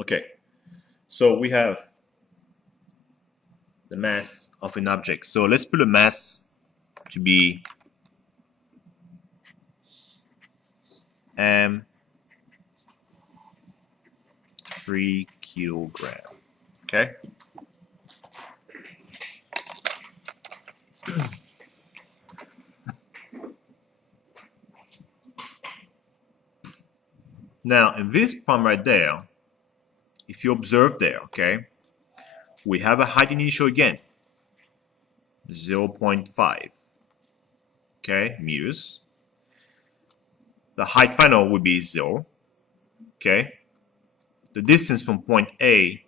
Okay, so we have the mass of an object. So let's put the mass to be m 3 kilogram. Okay. Now in this problem right there, if you observe there, okay, we have a height initial again, 0.5, okay, meters. The height final would be 0, okay. The distance from point A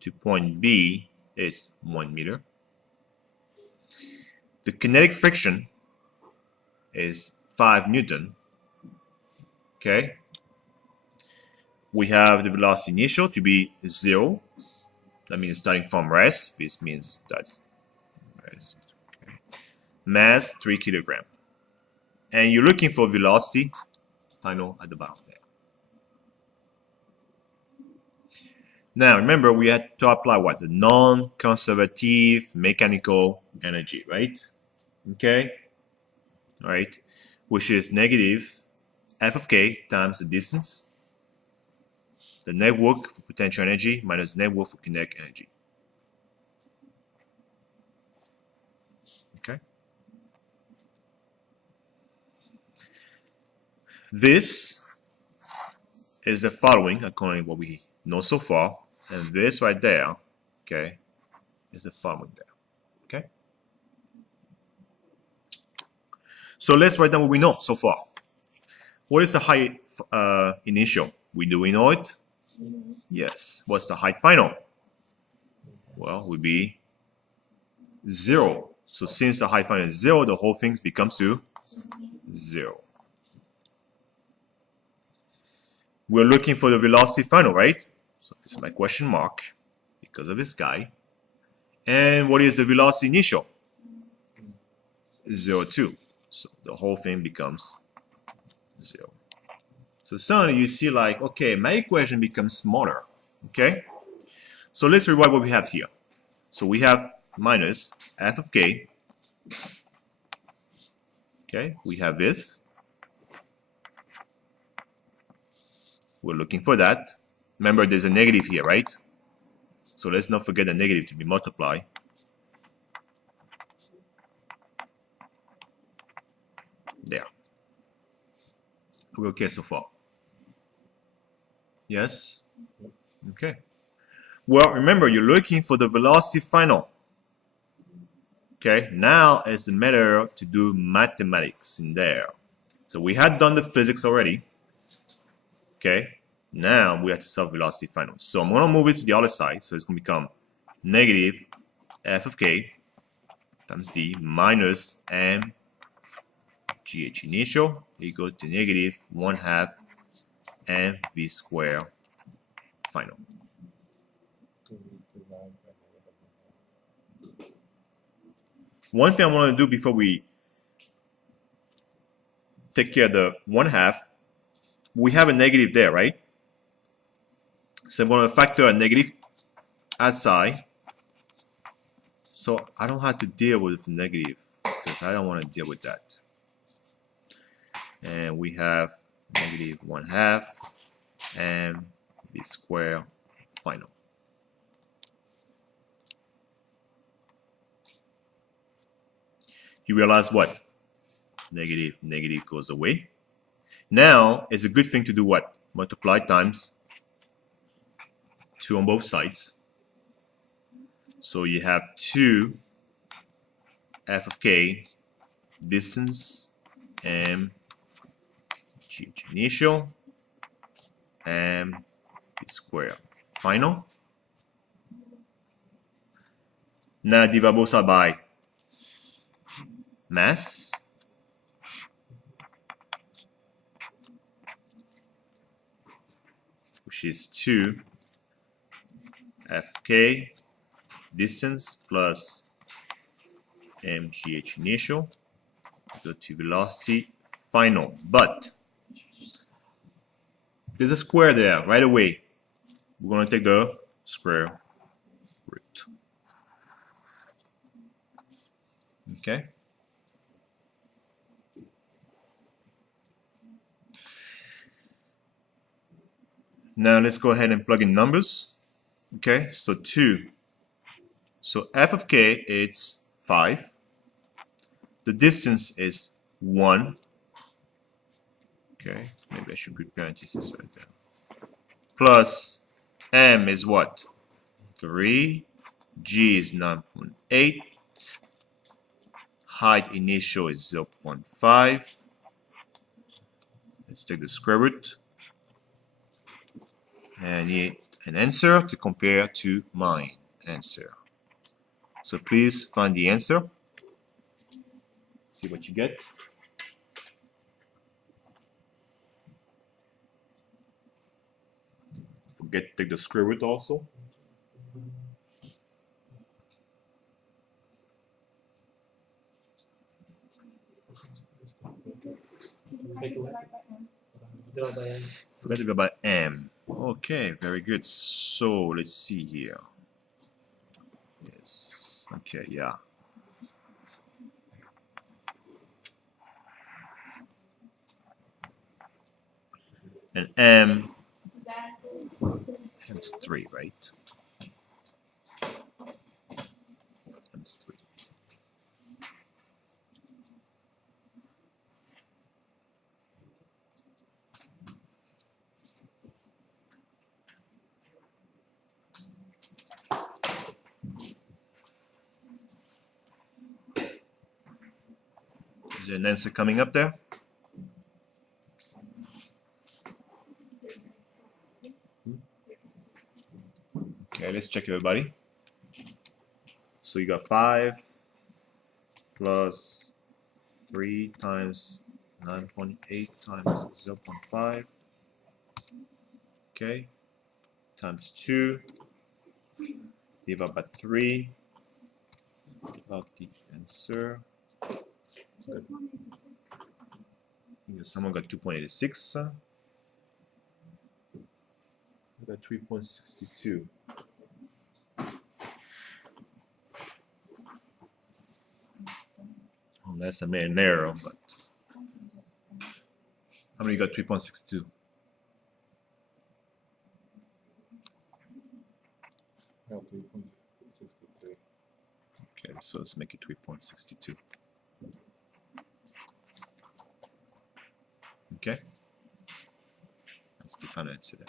to point B is 1 meter. The kinetic friction is 5 Newton, okay. We have the velocity initial to be 0. That means starting from rest. This means that's rest. Okay. Mass 3 kilogram. And you're looking for velocity final at the bottom there. Now remember, we had to apply what? The non-conservative mechanical energy, right? Okay? All right, which is negative f of k times the distance, the net work for potential energy minus net work for kinetic energy. Okay. This is the following according to what we know so far, and this right there, okay, is the following there. Okay. So let's write down what we know so far. What is the height initial? Do we know it? Yes. What's the height final? Well, would be 0. So since the height final is 0, the whole thing becomes to 0. We're looking for the velocity final, right? So this is my question mark because of this guy. And what is the velocity initial? 0.2. So the whole thing becomes 0. So suddenly you see like, okay, my equation becomes smaller. Okay? So let's rewrite what we have here. So we have minus f of k. Okay, we have this. We're looking for that. Remember, there's a negative here, right? So let's not forget the negative to be multiplied. There. We're okay so far. Yes? Okay. Well, remember, you're looking for the velocity final. Okay, now it's a matter to do mathematics in there. So we had done the physics already. Okay, now we have to solve velocity final. So I'm going to move it to the other side. So it's going to become negative f of k times d minus m gh initial equal to negative 1/2 m v square final. One thing I want to do before we take care of the 1/2, we have a negative there, right? So I'm going to factor a negative outside. So I don't have to deal with the negative because I don't want to deal with that. And we have negative 1/2 and v square final. You realize what? Negative goes away. Now it's a good thing to do what? Multiply times 2 on both sides. So you have 2 f of k distance m gh initial and v square final. Now divide both sides by mass. Which is 2 f of k distance plus mgh initial equal to velocity final. But there's a square there right away. we're going to take the square root. Okay. Now let's go ahead and plug in numbers. Okay, so 2. So f of k, it's 5. The distance is 1. Okay, maybe I should put parentheses right there. Plus m is what? 3. G is 9.8. Height initial is 0.5. Let's take the square root. And need an answer to compare to my answer. So please find the answer. See what you get. Forget to take the square root also. Forget to go by m. Okay, very good. So let's see here. Yes. Okay, yeah. And m is 3, right? M is 3. Is there an answer coming up there? Okay, let's check everybody. So you got 5 plus 3 times 9.8 times 0.5. Okay, times 2 divided by 3. About the answer. Someone got 2.86. I got 3.62. Unless I made an error, but how many got 3.62? No, 3.63. Okay, so let's make it 3.62. Okay, that's the final answer there.